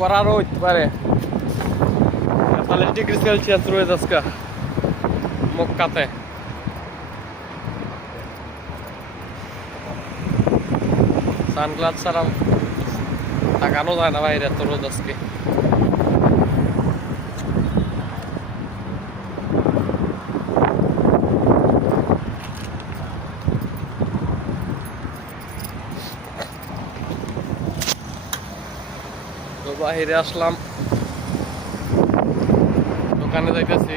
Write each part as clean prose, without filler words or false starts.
করা রোদ পারে 43 ডিগ্রি সেলসিয়াস রয়েছে আজকে মক্কাতে। সানগ্লাস ছাড়া তাকানো যায় না বাইরে, এত রোদ আজকে। তো বাহিরে আসলাম, দোকানে যাইতেছি।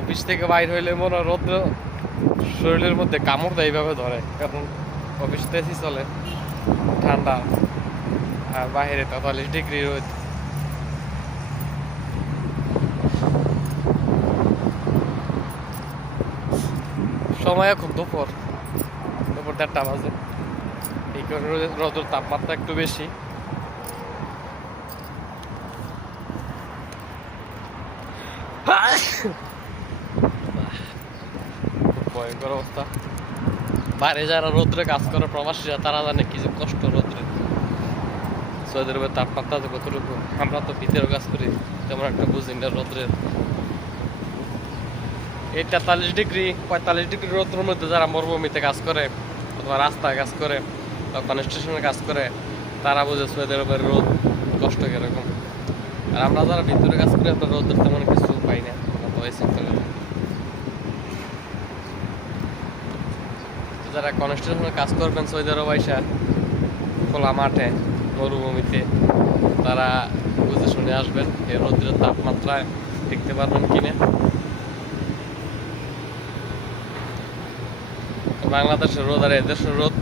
অফিস থেকে বাইর হইলে মনে হয় রোদ্র শরীরের মধ্যে কামড় দেয়, এইভাবে ধরে, কারণ অফিসতে এসি চলে, ঠান্ডা, আর বাহিরে 43 ডিগ্রি রোদ। সময় এখন দুপুর 1:30 বাজে। এই কারণে রোদের তাপমাত্রা একটু বেশি। ভয়ঙ্কর অবস্থা। বাইরে যারা রোদ্রে কাজ করে প্রবাসীরা, তারা জানে কি যে কষ্ট রোদ্রে। সৌদি আরবের তাপমাত্রা যে কতটুকু, আমরা তো ভিতরে কাজ করি, তেমন একটা বুঝি না রোদ্রের। এই 43 ডিগ্রি 45 ডিগ্রি রোদ্রের মধ্যে যারা মরুভূমিতে কাজ করে, অথবা রাস্তায় কাজ করে, বা কনস্ট্রাকশনে কাজ করে, তারা বুঝে সৌদি আরবের রোদ কষ্ট কিরকম। আর আমরা যারা ভিতরে কাজ করি, আমরা রোদ্রের তেমন কিছু পাই না, যারা কনস্ট্রাকশনে কাজ করবেন সৌদি আরব আইসা খোলা মাঠে মরুভূমিতে, তারা বুঝে শুনে আসবেন এই রোদ্রের তাপমাত্রায় টিকতে পারবেন কিনা। বাংলাদেশের রোদ আর এদেশের রোদ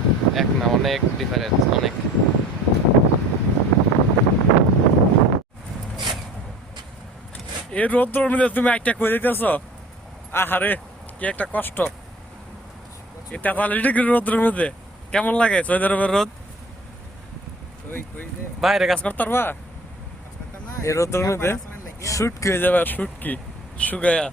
এক না, অনেক ডিফারেন্স, অনেক। এই রোদ্রের মধ্যে তুমি একটা করে দিতেছ, আহারে কি একটা কষ্ট। এটা 43 ডিগ্রি রোদ্রের মধ্যে কেমন লাগে সৌদি আরবের রোদ? বাইরে কাজ করতে পারবা এই রোদ্রের মধ্যে? শুটকি হয়ে যাবে, শুটকি শুকায়া।